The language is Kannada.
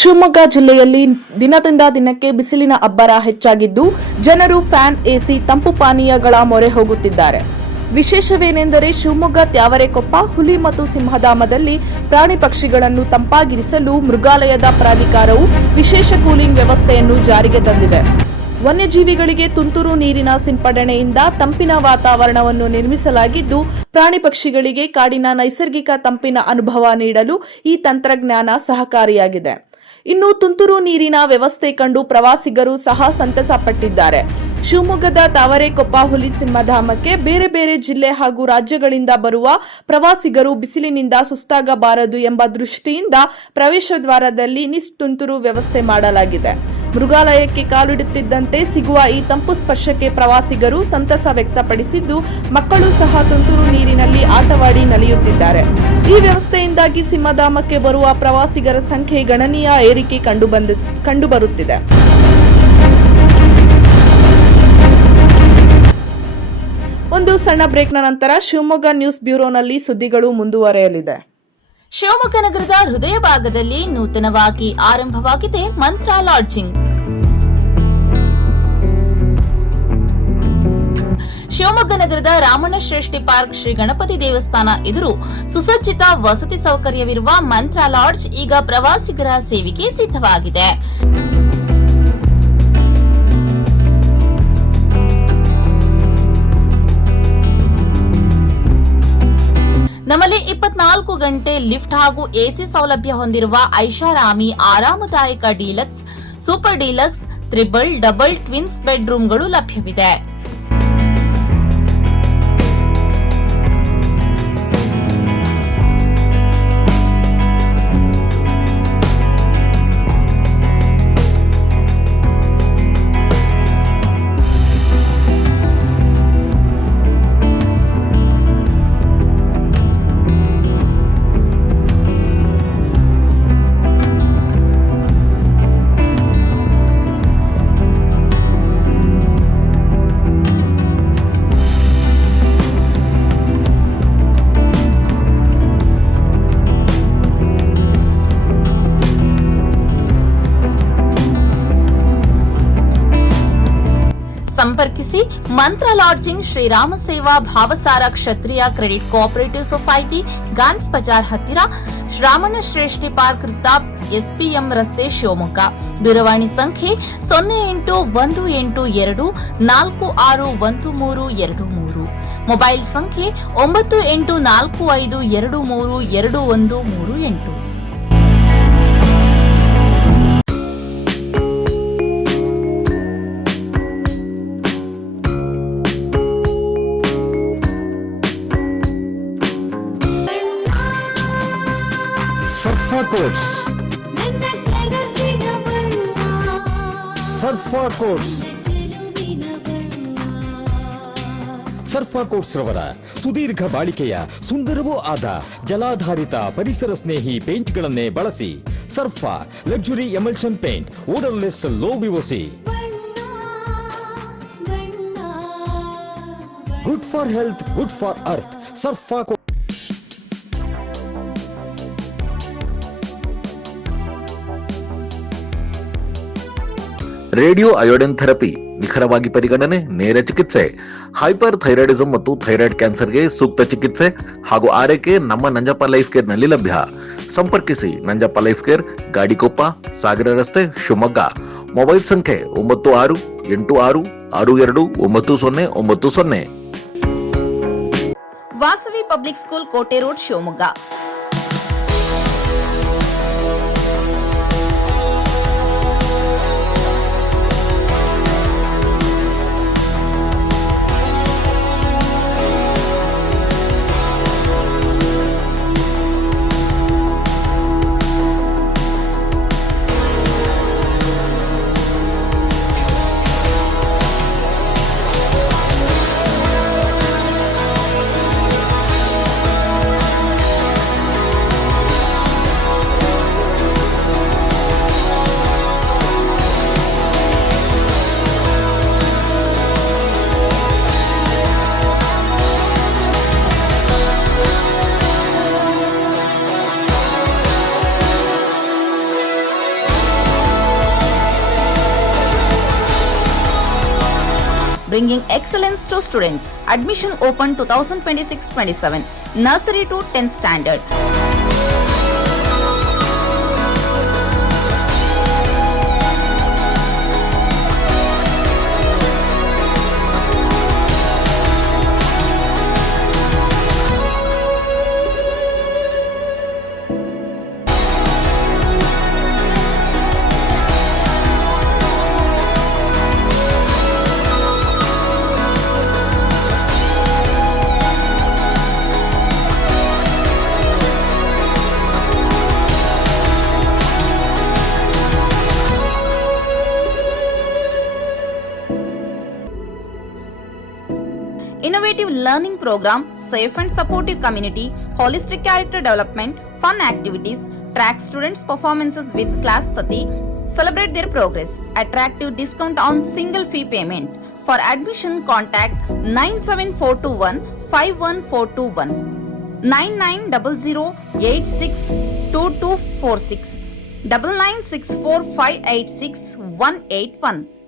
ಶಿವಮೊಗ್ಗ ಜಿಲ್ಲೆಯಲ್ಲಿ ದಿನದಿಂದ ದಿನಕ್ಕೆ ಬಿಸಿಲಿನ ಅಬ್ಬರ ಹೆಚ್ಚಾಗಿದ್ದು ಜನರು ಫ್ಯಾನ್, ಎಸಿ, ತಂಪು ಪಾನೀಯಗಳ ಮೊರೆ ಹೋಗುತ್ತಿದ್ದಾರೆ. ವಿಶೇಷವೇನೆಂದರೆ ಶಿವಮೊಗ್ಗ ತ್ಯಾವರೆಕೊಪ್ಪ, ಹುಲಿ ಮತ್ತು ಸಿಂಹಧಾಮದಲ್ಲಿ ಪ್ರಾಣಿ ಪಕ್ಷಿಗಳನ್ನು ತಂಪಾಗಿರಿಸಲು ಮೃಗಾಲಯದ ಪ್ರಾಧಿಕಾರವು ವಿಶೇಷ ಕೂಲಿಂಗ್ ವ್ಯವಸ್ಥೆಯನ್ನು ಜಾರಿಗೆ ತಂದಿದೆ. ವನ್ಯಜೀವಿಗಳಿಗೆ ತುಂತುರು ನೀರಿನ ಸಿಂಪಡಣೆಯಿಂದ ತಂಪಿನ ವಾತಾವರಣವನ್ನು ನಿರ್ಮಿಸಲಾಗಿದ್ದು, ಪ್ರಾಣಿ ಪಕ್ಷಿಗಳಿಗೆ ಕಾಡಿನ ನೈಸರ್ಗಿಕ ತಂಪಿನ ಅನುಭವ ನೀಡಲು ಈ ತಂತ್ರಜ್ಞಾನ ಸಹಕಾರಿಯಾಗಿದೆ. ಇನ್ನು ತುಂತುರು ನೀರಿನ ವ್ಯವಸ್ಥೆ ಕಂಡು ಪ್ರವಾಸಿಗರು ಸಹ ಸಂತಸ ಪಟ್ಟಿದ್ದಾರೆ. ಶಿವಮೊಗ್ಗದ ತಾವರೆಕೊಪ್ಪ ಹುಲಿ ಸಿಂಹಧಾಮಕ್ಕೆ ಬೇರೆ ಬೇರೆ ಜಿಲ್ಲೆ ಹಾಗೂ ರಾಜ್ಯಗಳಿಂದ ಬರುವ ಪ್ರವಾಸಿಗರು ಬಿಸಿಲಿನಿಂದ ಸುಸ್ತಾಗಬಾರದು ಎಂಬ ದೃಷ್ಟಿಯಿಂದ ಪ್ರವೇಶ ದ್ವಾರದಲ್ಲಿ ತುಂತುರು ವ್ಯವಸ್ಥೆ ಮಾಡಲಾಗಿದೆ. ಮೃಗಾಲಯಕ್ಕೆ ಕಾಲಿಡುತ್ತಿದ್ದಂತೆ ಸಿಗುವ ಈ ತಂಪು ಸ್ಪರ್ಶಕ್ಕೆ ಪ್ರವಾಸಿಗರು ಸಂತಸ ವ್ಯಕ್ತಪಡಿಸಿದ್ದು, ಮಕ್ಕಳು ಸಹ ತುಂತುರು ನೀರಿನಲ್ಲಿ ಆಟವಾಡಿ ನಲಿಯುತ್ತಿದ್ದಾರೆ. ಈ ವ್ಯವಸ್ಥೆಯಿಂದಾಗಿ ಸಿಂಹಧಾಮಕ್ಕೆ ಬರುವ ಪ್ರವಾಸಿಗರ ಸಂಖ್ಯೆ ಗಣನೀಯ ಏರಿಕೆ ಕಂಡುಬರುತ್ತಿದೆ. ಒಂದು ಸಣ್ಣ ಬ್ರೇಕ್ನ ನಂತರ ಶಿವಮೊಗ್ಗ ನ್ಯೂಸ್ ಬ್ಯೂರೋನಲ್ಲಿ ಸುದ್ದಿಗಳು ಮುಂದುವರೆಯಲಿದೆ. ಶಿವಮೊಗ್ಗ ನಗರದ ಹೃದಯ ಭಾಗದಲ್ಲಿ ನೂತನವಾಗಿ ಆರಂಭವಾಗಿದೆ ಮಂತ್ರ ಲಾಡ್ಜಿಂಗ್. ಶಿವಮೊಗ್ಗ ನಗರದ ರಾಮಣ್ಣ ಶ್ರೇಷ್ಠಿ ಪಾರ್ಕ್ ಶ್ರೀ ಗಣಪತಿ ದೇವಸ್ಥಾನ ಎದುರು ಸುಸಜ್ಜಿತ ವಸತಿ ಸೌಕರ್ಯವಿರುವ ಮಂತ್ರ ಲಾಡ್ಜ್ ಈಗ ಪ್ರವಾಸಿಗರ ಸೇವೆಗೆ ಸಿದ್ಧವಾಗಿದೆ. ನಮ್ಮಲ್ಲಿ 24 ಗಂಟೆ ಲಿಫ್ಟ್ ಹಾಗೂ ಎಸಿ ಸೌಲಭ್ಯ ಹೊಂದಿರುವ ಐಷಾರಾಮಿ ಆರಾಮದಾಯಕ deluxe, super deluxe, triple, double, twins ಬೆಡ್ರೂಮ್ಗಳು ಲಭ್ಯವಿದೆ. ಸಂಪರ್ಕಿಸಿ Mantra lodging, Shri Rama Seva Bhavasara Kshatriya credit cooperative society, Gandhi Bazaar ಹತ್ತಿರ, ರಾಮಣ್ಣ ಶ್ರೇಷ್ಠಿ ಪಾರ್ಕ್ ವೃತ್ತ, ಎಸ್ಪಿಎಂ ರಸ್ತೆ, ಶಿವಮೊಗ್ಗ. ದೂರವಾಣಿ ಸಂಖ್ಯೆ 0818461323, ಮೊಬೈಲ್ ಸಂಖ್ಯೆ 9845232138. ಸರ್ಫಾ ಕೋಟ್ಸ್ ರವರ ಸುದೀರ್ಘ ಬಾಳಿಕೆಯ ಸುಂದರವೂ ಆದ ಜಲಾಧಾರಿತ ಪರಿಸರ ಸ್ನೇಹಿ ಪೇಂಟ್ಗಳನ್ನೇ ಬಳಸಿ. ಸರ್ಫಾ luxury emulsion paint, odourless, low VOC, good for health, good for earth. ಸರ್ಫಾ ರೇಡಿಯೋ ಅಯೋಡಿನ್ ಥೆರಪಿ, ನಿಖರವಾಗಿ ಪರಿಗಣನೆ, ನೇರ ಚಿಕಿತ್ಸೆ. ಹೈಪರ್ ಥೈರಾಯ್ಡಿಸಂ ಮತ್ತು ಥೈರಾಯ್ಡ್ ಕ್ಯಾನ್ಸರ್ಗೆ ಸೂಕ್ತ ಚಿಕಿತ್ಸೆ ಹಾಗೂ ಆರೈಕೆ ನಮ್ಮ ನಂಜಪ್ಪ ಲೈಫ್ ಕೇರ್ ನಲ್ಲಿ ಲಭ್ಯ. ಸಂಪರ್ಕಿಸಿ ನಂಜಪ್ಪ ಲೈಫ್ ಕೇರ್, ಗಾಡಿಕೊಪ್ಪ, ಸಾಗರ ರಸ್ತೆ, ಶಿವಮೊಗ್ಗ. ಮೊಬೈಲ್ ಸಂಖ್ಯೆ 9686629090. ವಾಸವಿ ಪಬ್ಲಿಕ್ ಸ್ಕೂಲ್, ಕೋಟೆ road, Shivamogga. bringing excellence to students. Admission open 2026-27, nursery to 10th standard. Innovative learning program, safe and supportive community, holistic character development, fun activities, track students' performances with class sati, celebrate their progress, attractive discount on single fee payment. For admission, contact 97421 51421 9900862246 9964586181.